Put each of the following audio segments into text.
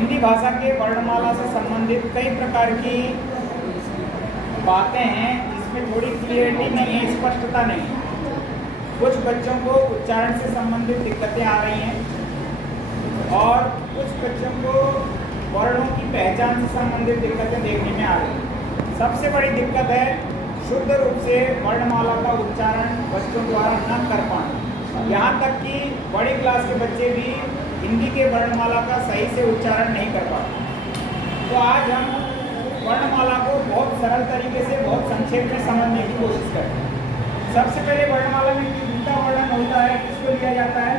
हिंदी भाषा के वर्णमाला से संबंधित कई प्रकार की बातें हैं, इसमें थोड़ी क्लियरिटी नहीं है, स्पष्टता नहीं है। कुछ बच्चों को उच्चारण से संबंधित दिक्कतें आ रही हैं और कुछ बच्चों को वर्णों की पहचान से संबंधित दिक्कतें देखने में आ रही हैं। सबसे बड़ी दिक्कत है शुद्ध रूप से वर्णमाला का उच्चारण बच्चों द्वारा न कर पाना। यहाँ तक कि बड़ी क्लास के बच्चे भी हिंदी के वर्णमाला का सही से उच्चारण नहीं कर पाते। तो आज हम वर्णमाला को बहुत सरल तरीके से बहुत संक्षेप में समझने की कोशिश करते हैं। सबसे पहले वर्णमाला में जिनका वर्णन होता है किसको लिया जाता है?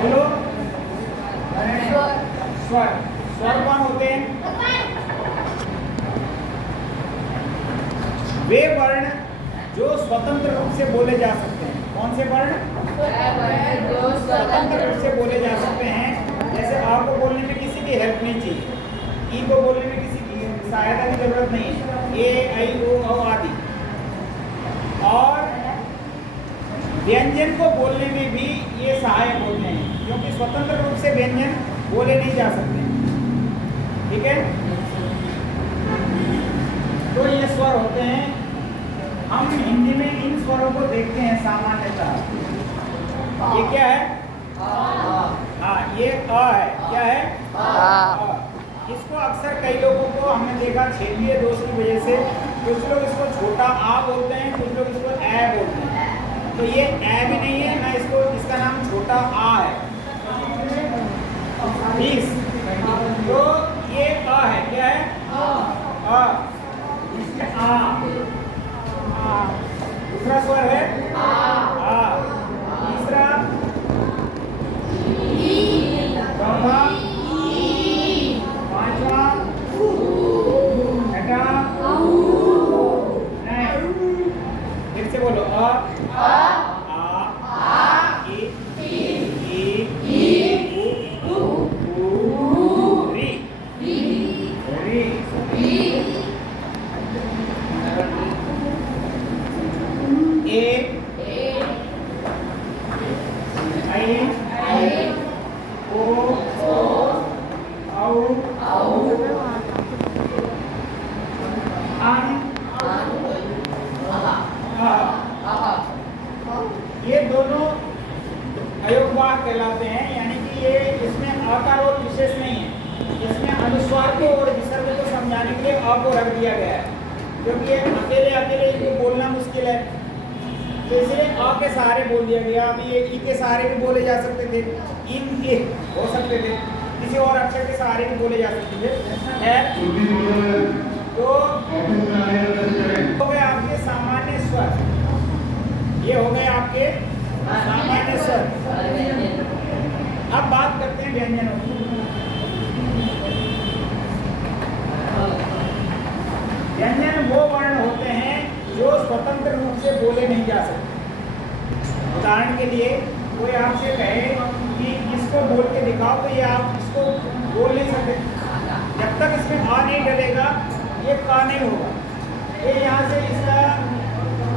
बोलो। स्वर। स्वर कौन होते हैं? वे वर्ण जो स्वतंत्र रूप से बोले जा सकते हैं। कौन से वर्ण? जो स्वतंत्र रूप से बोले जा सकते हैं। जैसे आ को बोलने में किसी की हेल्प नहीं चाहिए, ई को बोलने में किसी की सहायता की जरूरत नहीं है, ए आई ओ औ आदि। और व्यंजन को बोलने में भी ये सहायक होते हैं, क्योंकि स्वतंत्र रूप से व्यंजन बोले नहीं जा सकते। ठीक है, तो ये स्वर होते हैं। हम हिंदी में इन स्वरों को देखते हैं सामान्यतः। ये क्या है? हाँ, ये अ है। क्या है? अ। इसको अक्सर कई लोगों को हमने देखा क्षेत्रीय दोष की वजह से कुछ लोग इसको छोटा आ बोलते हैं, कुछ लोग इसको ए बोलते हैं। तो ये ए भी नहीं है ना, इसका नाम छोटा आ है। तो ये अ है। क्या है? अ। इसमें आ। दूसरा स्वर है आ। तीसरा चौथा, पांचवा छठा, नहीं, फिर से बोलो अ आ ई उ री ए आई ओ ये दोनों अयोगवाह कहलाते हैं, यानी कि ये इसमें अ का रोल विशेष नहीं है। इसमें अनुस्वार को और विसर्ग को समझाने के लिए अ को रख दिया गया है, क्योंकि ये अकेले अकेले इनको बोलना मुश्किल है, तो इसलिए अ के सहारे बोल दिया गया। अभी ये ई के सहारे भी बोले जा सकते थे, इन ए हो सकते थे, किसी और अक्षर के सहारे भी बोले जा सकते थे। तो हो गए आपके सामान्य स्वर, ये हो गए आपके सामान्य स्वर। अब बात करते हैं व्यंजनों की। व्यंजन वो वर्ण होते हैं जो स्वतंत्र रूप से बोले नहीं जा सकते। उदाहरण के लिए कोई आपसे कहे कि इसको बोल के दिखाओ, तो ये आप इसको बोल नहीं सकते। जब तक इसमें आ नहीं डलेगा ये का नहीं होगा। ये यहाँ से इसका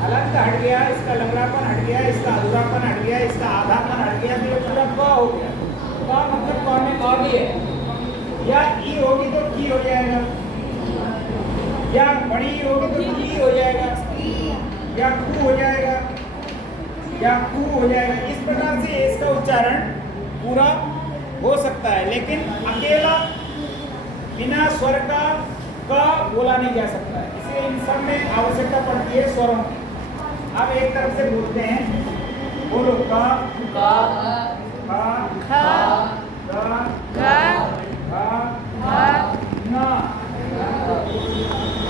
अलग का हट गया, इसका लंगड़ापन हट गया, इसका अधूरापन हट गया, इसका आधापन हट गया, तो ये पूरा क हो गया। का मतलब क में का भी है, या ई होगी तो की हो जाएगा, या बड़ी ई होगी तो की हो जाएगा, या कू हो जाएगा, या कू हो जाएगा। इस प्रकार से इसका उच्चारण पूरा हो सकता है, लेकिन अकेला बिना स्वर का बोला नहीं जा सकता है। इसलिए इन सब में आवश्यकता पड़ती है स्वरों की। अब एक तरफ से बोलते हैं, बोलो का खा ना।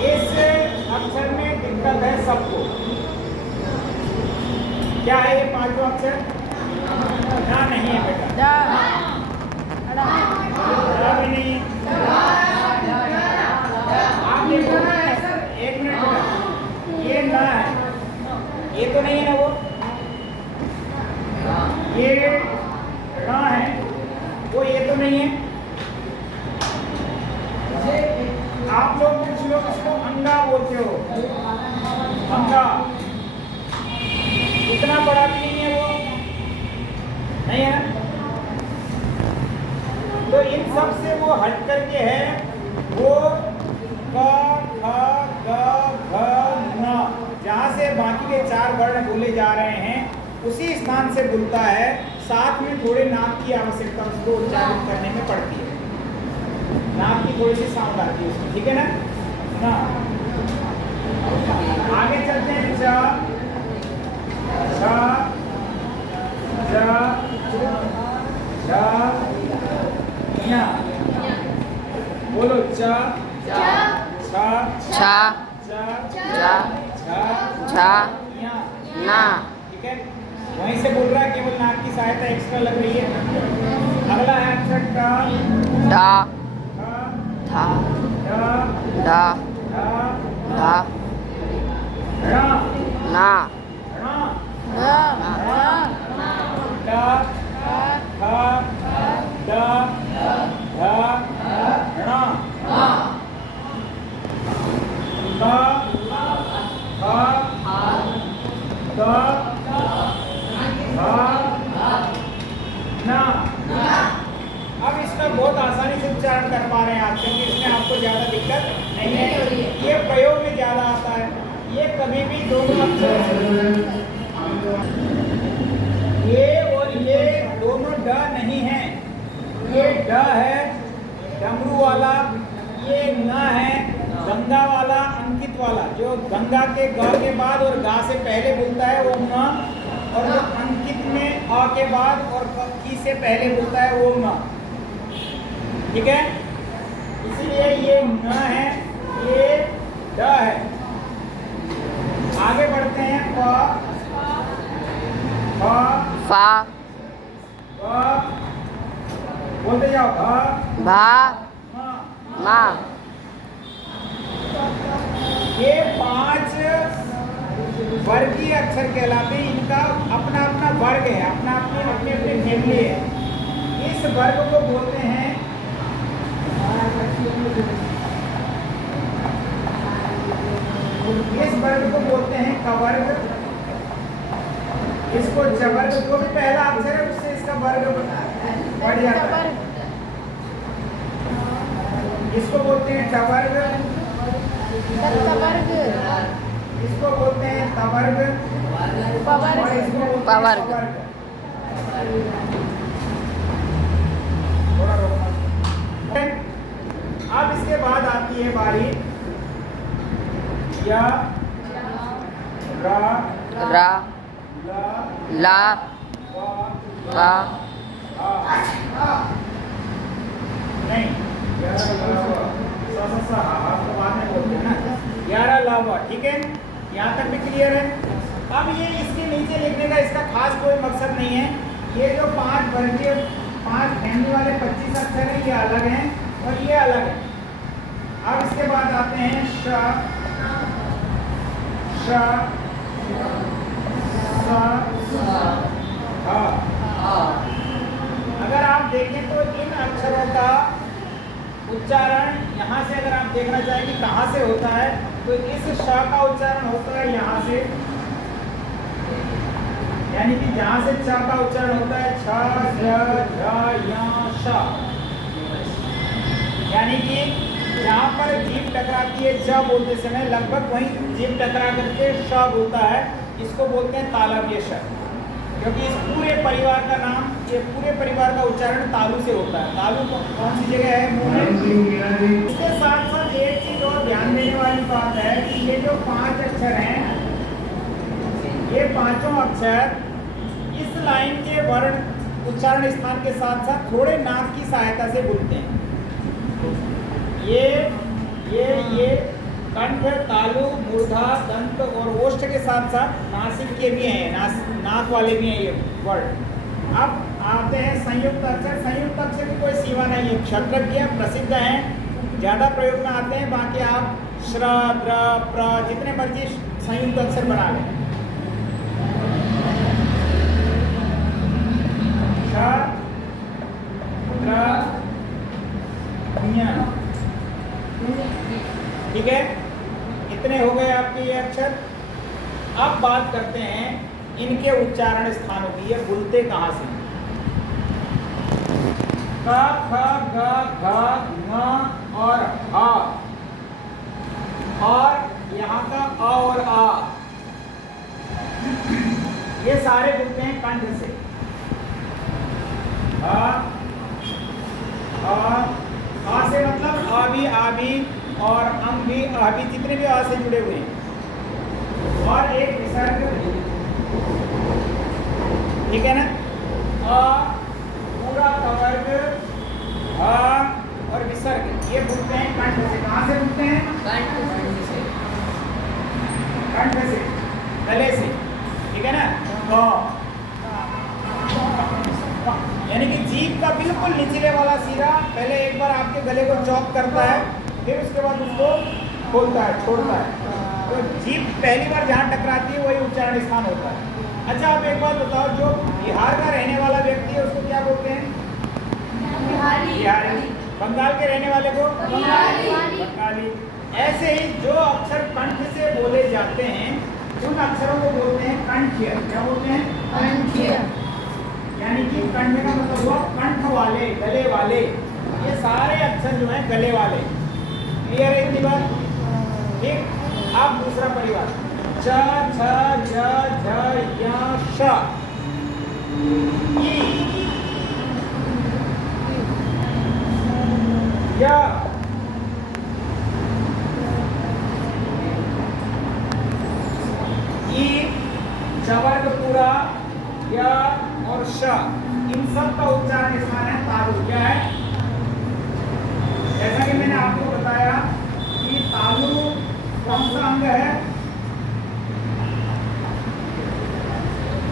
इस अक्षर में दिक्कत है सबको। क्या है ये पांचवा अक्षर? ना नहीं है बेटा, भी नहीं है। आप देखो, एक मिनट बेटा, ये ना है, ये तो नहीं है ना, वो ये ना है, वो ये तो नहीं है। आप लोग कुछ लोग इसको अंगा बोलते हो, अंगा। इतना बड़ा भी नहीं है वो, नहीं है। तो तो इन सब से वो हट करके है वो क ख ग घ न, जहाँ से बाकी के 4 वर्ण बोले जा रहे हैं उसी स्थान से बोलता है। साथ में थोड़े नाक की आवश्यकता उसको उच्चारण करने में पड़ती है, नाक की थोड़ी सी साउंड आती है उसमें, ठीक है ना। आगे चलते हैं। च छ ज झ ञ, बोलो च छ ज झ ञ, ठीक है। वहीं से बोल रहा है, केवल नाक की सहायता एक्स्ट्रा लग रही है। अगला है अक्षर ट, ढ, ठ, ध, ढ, ढ, ढ, ढ, ण, न, ट, ठ, ड, ढ, ण, क, ख, ग, ना। अब इसका बहुत आसानी से उच्चारण कर पा रहे हैं आप, क्योंकि इसमें आपको ज़्यादा दिक्कत नहीं है। ये प्रयोग में ज़्यादा आता है। ये कभी भी दोनों अक्षर, ये और ये दोनों ड नहीं है। ये ड है डमरू वाला, ये न है गंगा वाला, अंकित वाला। जो गंगा के ग के बाद और गा से पहले बोलता है वो न, और जो अंकित में अ के बाद और की से पहले बोलता है वो न, ठीक है। इसीलिए ये न है, ये ड है। आगे बढ़ते हैं। प, फ, ग, बोलते जाओ। भा, मा। ये 5 वर्गीय अक्षर कहलाते हैं। इनका अपना अपना वर्ग है, अपने अपने फैमिली है। इस वर्ग को बोलते हैं, इस वर्ग को बोलते हैं कवर्ग। इसको चवर्ग, जो भी पहला अक्षर है उससे इसका वर्ग बढ़ जाता है। इसको बोलते हैं टवर्ग, इसको बोलते हैं तवर्ग, और इसको बोलते हैं पवर्ग। थोड़ा रोकना। अब इसके बाद आती है बारी या, रा, रा, ला, वा, नहीं, आपको बाद में बोलते हैं ना, 11 लावा, ठीक है। यहाँ तक भी क्लियर है। अब ये इसके नीचे लिखने का इसका खास कोई मकसद नहीं है। ये जो 5 वर्गीय 5 फैमिली वाले 25 अक्षर हैं, ये अलग हैं और ये अलग है। अब इसके बाद आते हैं श, श, स, ह। अगर आप देखें तो इन अक्षरों का उच्चारण यहाँ से, अगर आप देखना चाहें कि कहाँ से होता है, तो इस श का उच्चारण होता है यहाँ से, यानी कि जहाँ से च का उच्चारण होता है छ, झ, झ, य, श, यानी कि जहाँ पर जीभ टकराती है च बोलते समय, लगभग वहीं जीभ टकरा करके श बोलता है। इसको बोलते हैं तालव्य श, क्योंकि इस पूरे परिवार का नाम, ये पूरे परिवार का उच्चारण तालु से होता है। तालु कौन सी जगह है? मुंह में। इसके साथ साथ एक चीज और ध्यान देने वाली बात है कि ये जो 5 अक्षर हैं, ये पांचों अक्षर इस लाइन के वर्ण उच्चारण स्थान के साथ साथ थोड़े नाक की सहायता से बोलते हैं। ये कंठ, तालु, मूर्धा, दंत और ओष्ठ के साथ साथ नासिक के भी हैं, नाक वाले भी हैं ये वर्ड। अब आते हैं संयुक्त अक्षर। संयुक्त अक्षर की कोई सीमा नहीं है, क्षत्रज्ञ प्रसिद्ध हैं, ज़्यादा प्रयोग में आते हैं। बाकी आप श्र, द्र, प्र जितने मर्जी संयुक्त अक्षर बना लें। ठीक है, इतने हो गए आपके ये अक्षर। अब बात करते हैं इनके उच्चारण स्थानों की, ये बोलते कहाँ से। क ख ग घ ङ और ह, और यहाँ का अ और आ, ये सारे जुड़ते हैं कंठ से। आ से मतलब आ भी और अम भी, आ भी, जितने भी आ से जुड़े हुए हैं, और एक विसर्ग, ठीक है ना। आ पूरा कवर्ग, आ और विसर्ग, ये जुड़ते हैं कंठ से। कहाँ से जुड़ते हैं? कंठ से, गले से, ठीक है ना। यानी कि जीभ का बिल्कुल निचले वाला सिरा पहले एक बार आपके गले को चौक करता है, फिर उसके बाद उसको खोलता है, छोड़ता है। तो जीभ पहली बार जहाँ टकराती है वही उच्चारण स्थान होता है। अच्छा, आप एक बात बताओ, जो बिहार का रहने वाला व्यक्ति है उसको क्या बोलते हैं? बिहारी। बंगाल के रहने वाले को बंगाली। ऐसे ही जो अक्षर कंठ से बोले जाते हैं उन अक्षरों को बोलते हैं कंठ्य। क्या बोलते हैं? कंठ्य। यानी कि कंठ का मतलब हुआ कंठ वाले, गले वाले। ये सारे अक्षर जो हैं गले वाले। क्लियर है इतनी बात? ठीक। अब दूसरा परिवार, च छ ज झ य श, ई, य, ई, चवर्ग पूरा, य और श, इन सब का उच्चारण स्थान है तालु। क्या है? जैसा कि मैंने आपको बताया कि तालु कौन सा अंग है?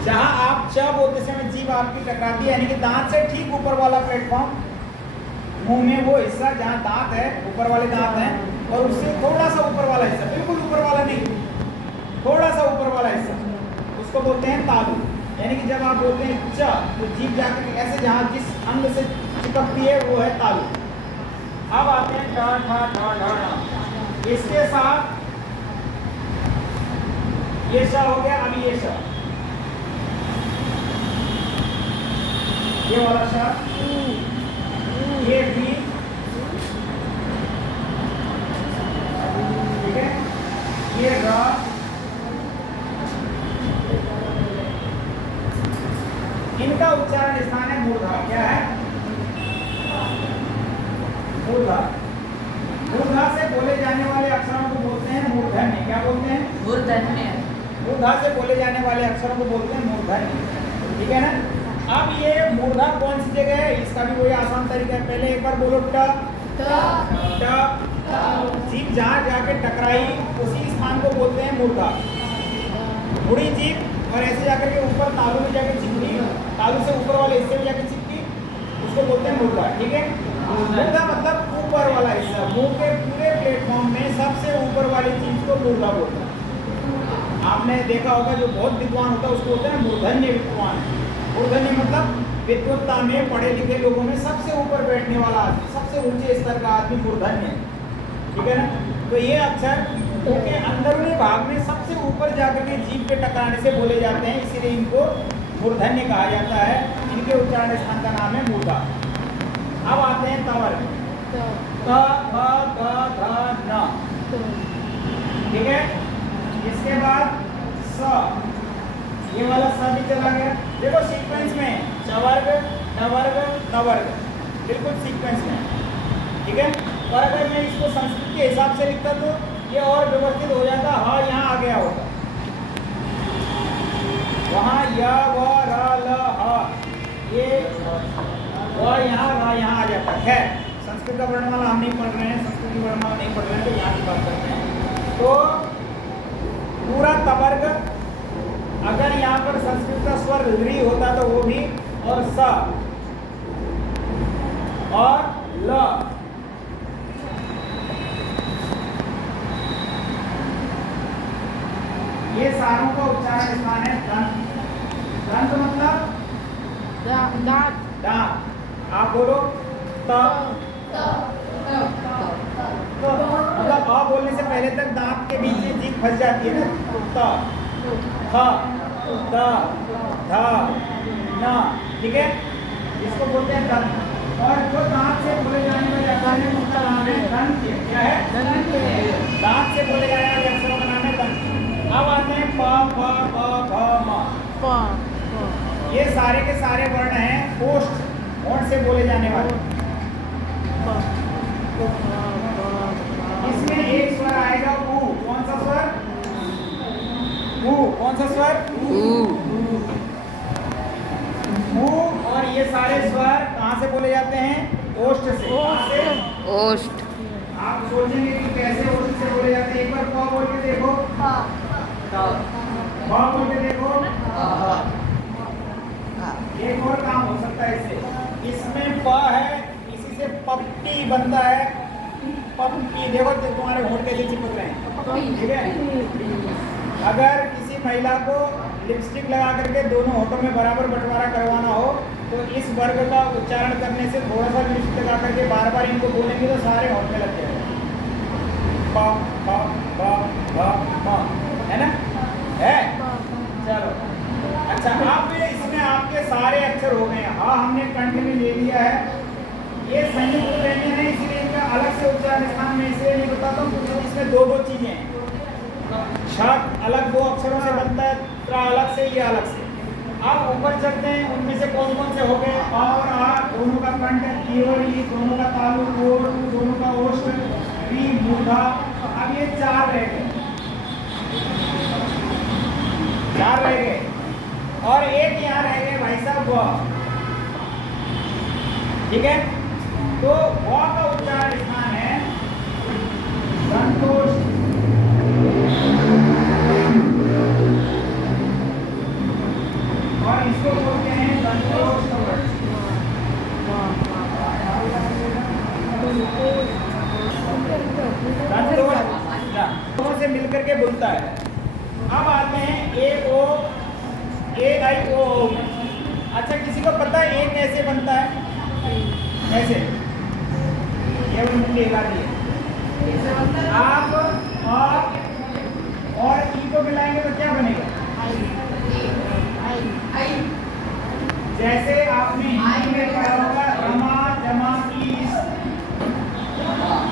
जहां आप च बोलते समय जीभ आपकी टकराती है, यानी कि दांत से ठीक ऊपर वाला प्लेटफॉर्म, मुंह में वो हिस्सा जहां दांत है, ऊपर वाले दांत हैं, और उससे थोड़ा सा ऊपर वाला हिस्सा, बिल्कुल ऊपर वाला नहीं, थोड़ा सा ऊपर वाला हिस्सा, उसको बोलते हैं तालु। यानी कि जब आप बोलते हैं च, तो जीभ जाकर ऐसे जहां जिस अंग से चिपकती है वो है तालु। अब आते हैं ठ ठ ढ ढ ण, इसके साथ ये श हो गया। अब ये श, ये वाला श, ये भी, ठीक है, ये र, इनका उच्चारण स्थान है मूर्धा। क्या है? मूर्धा। मूर्धा से बोले जाने वाले अक्षरों को बोलते हैं मूर्धन्य। क्या बोलते हैं? मूर्धन्य। मूर्धा से बोले जाने वाले अक्षरों को बोलते हैं मूर्धन्य, ठीक है ना। अब ये मूर्धा कौन सी जगह है? इसका भी कोई आसान तरीका है। पहले एक बार बोलो ट, जीभ जहाँ जाके टकराई उसी स्थान को बोलते हैं मूर्धा। मुड़ी जीभ और ऐसे जाकर के ऊपर तालू में जाके चिपकी, तालू से ऊपर वाले हिस्से में जाके चिपकी, उसको बोलते हैं मूर्धा, ठीक है। मूर्धा मतलब ऊपर वाला हिस्सा, मुंह के पूरे प्लेटफॉर्म में सबसे ऊपर वाली चीज को मूर्धा बोलते हैं। आपने देखा होगा जो बहुत विद्वान होता है उसको बोलते हैं मूर्धन्य विद्वान। मूर्धन्य मतलब विद्वत्ता में, पढ़े लिखे लोगों में सबसे ऊपर बैठने वाला आदमी, सबसे ऊंचे स्तर का आदमी मूर्धन्य, ठीक है ना। तो ये अक्षर उनके अंदरूनी भाग में सबसे ऊपर जाकर के जीभ के टकराने से बोले जाते हैं, इसीलिए इनको मूर्धन्य कहा जाता है। इनके उच्चारण स्थान का नाम है मूर्धा। अब आते हैं तवर्ग, त थ ग ध न, ठीक है। इसके बाद स, ये वाला स भी चला गया। देखो सीक्वेंस में चवर्ग, नवर्ग, नवर्ग, बिल्कुल सीक्वेंस में, ठीक है। और अगर मैं इसको संस्कृत के हिसाब से लिखता तो ये और व्यवस्थित हो जाता। हाँ, यहाँ आ गया होगा, वहाँ य व र ल ह, ये व यहाँ र यहाँ आ जाता है। खैर, संस्कृत का वर्णमाला हम नहीं पढ़ रहे हैं, संस्कृत की वर्णमाला नहीं पढ़ रहे हैं, तो यहाँ की बात करते हैं। तो पूरा तवर्ग, अगर यहाँ पर संस्कृत का स्वर री होता तो वो भी, और स और ल, ये सारों का उच्चारण स्थान है दंत। दंत मतलब दांत। दांत। आप बोलो त, मतलब अ बोलने से पहले तक दांत के बीच में जीभ फंस जाती है ना। त, थ, द, ध, न, ठीक है, इसको बोलते हैं दंत। और जो दांत से बोले जाने वाले अक्षर हैं उनका नाम है दंत्य। क्या है? दांत से बोले जाने वाले अक्षरों का नाम है दंत्य। अब आते हैं प फ ब भ म। ये सारे के सारे वर्ण हैं ओष्ठ, होंठ से बोले जाने वाले। इसमें एक स्वर आएगा ऊ। कौन सा स्वर? ऊ। कौन सा स्वर? ऊ। और ये सारे स्वर कहाँ से बोले जाते हैं? ओष्ठ से। कहाँ से? ओष्ठ। आप सोचेंगे कि कैसे ओष्ठ से बोले जाते हैं। एक बार प बोल के देखो, प बोल के देखो। एक और काम हो सकता है इससे। इसमें प है, इसी से पप्पी बनता है। पप्पी। देखो तुम्हारे होंठ कैसे चिपक रहे हैं, ठीक है। अगर किसी महिला को लिपस्टिक लगा करके दोनों होठों में बराबर बंटवारा करवाना हो तो इस वर्ग का उच्चारण करने से थोड़ा सा लिपस्टिक लगा करके बार बार इनको बोलेंगे तो सारे होठ में लग जाएगा। प प ब भ म, है ना? है? चलो अच्छा, अब इसमें आपके सारे अक्षर हो गए। हाँ, हमने कंठ में ले लिया है। ये संयुक्त व्यंजन है इसलिए इनका अलग से उच्चारण स्थान में इसलिए नहीं बताता हूँ क्योंकि इसमें दो दो चीजें हैं। छ अलग दो अक्षरों से बनता है, त्र अलग से, ये अलग से। अब ऊपर चलते हैं, उनमें से कौन कौन से हो गए? अ और आ दोनों का कंठ, ई और ई दोनों का तालु, ओ और ऊ दोनों का ओष्ठ, री मूर्धा। अब ये चार रह गए, चार रह गए और एक यहाँ रह गए भाई साहब व। ठीक है, तो व का उच्चारण स्थान है संतोष। और इसको बोलते हैं संतोष। दोनों से मिलकर के बोलता है। अब आते हैं ए ओ, ए आई ओ। अच्छा, किसी को पता है ए कैसे बनता है? कैसे? ये मुंडी हिला दिए। आप और ई को मिलाएंगे तो क्या बनेगा? जैसे आपने हिंदी में पढ़ा होगा रमा जमा ईश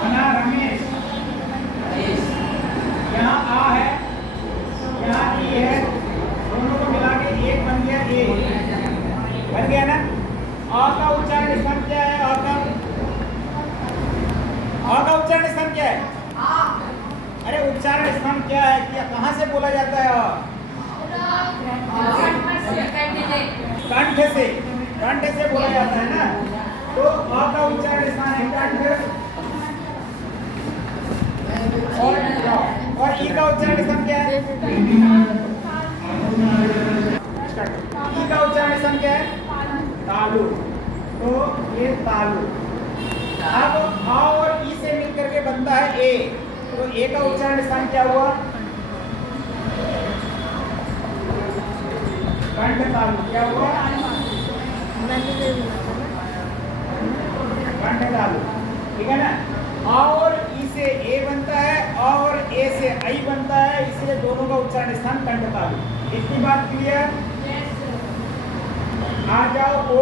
बना रमेश। यहाँ आ है, यहाँ ई है, दोनों को मिला के एक बन गया ए। बन गया ना? आ का उच्चारण स्थान क्या है? आ का उच्चारण स्थान क्या है? अरे उच्चारण स्थान क्या है? क्या कहाँ से बोला जाता है? कंठ से। कंठ से बोला जाता है ना, तो आ का उच्चारण स्थान है कंठ। और ई का उच्चारण स्थान क्या है? ई का उच्चारण स्थान क्या है? तालु। तो ये तालु। अब आ और ई से मिलकर के बनता है ए, तो ए का उच्चारण स्थान क्या हुआ? कंठ तालु। क्या हुआ? कंठ तालु। ठीक है ना? आ और ई से ए बनता है, आ और ए से आई बनता है, इसलिए दोनों का उच्चारण स्थान कंठ तालु। इतनी बात क्लियर? आ जाओ ओ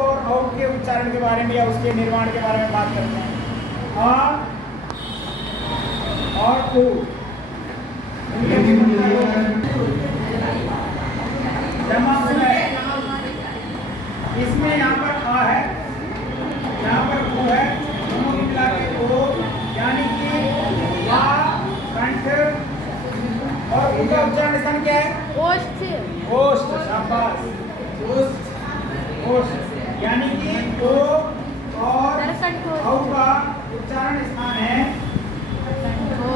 और औ के उच्चारण के बारे में या उसके निर्माण के बारे में बात करते हैं। आ और ओ जमा है। इसमें यहाँ पर आ है, यहाँ पर ओ है, दोनों को मिला के ओ, यानी कि आ कंठ और उनका उच्चारण स्थान क्या है? ओष्ठ। ओष्ठ। शाबाश। ओष्ठ, यानी कि ओ और औ का उच्चारण स्थान है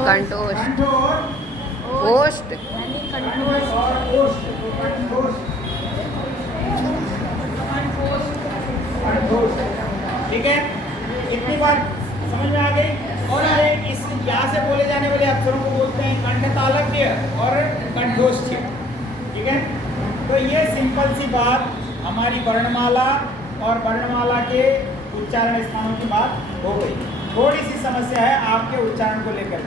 कंठोष्ठ। कंठ और ओष्ठ। कंठोष्ठ और ओष्ठ। कंठोष्ठ। कंठोष्ठ। ठीक है, इतनी बात समझ में आ गई। और इस यहाँ से बोले जाने वाले अक्षरों को बोलते हैं कंठतालव्य और कंठोष्ठ। ठीक है, तो ये सिंपल सी बात हमारी वर्णमाला और वर्णमाला के उच्चारण स्थानों की बात हो गई। थोड़ी सी समस्या है आपके उच्चारण को लेकर।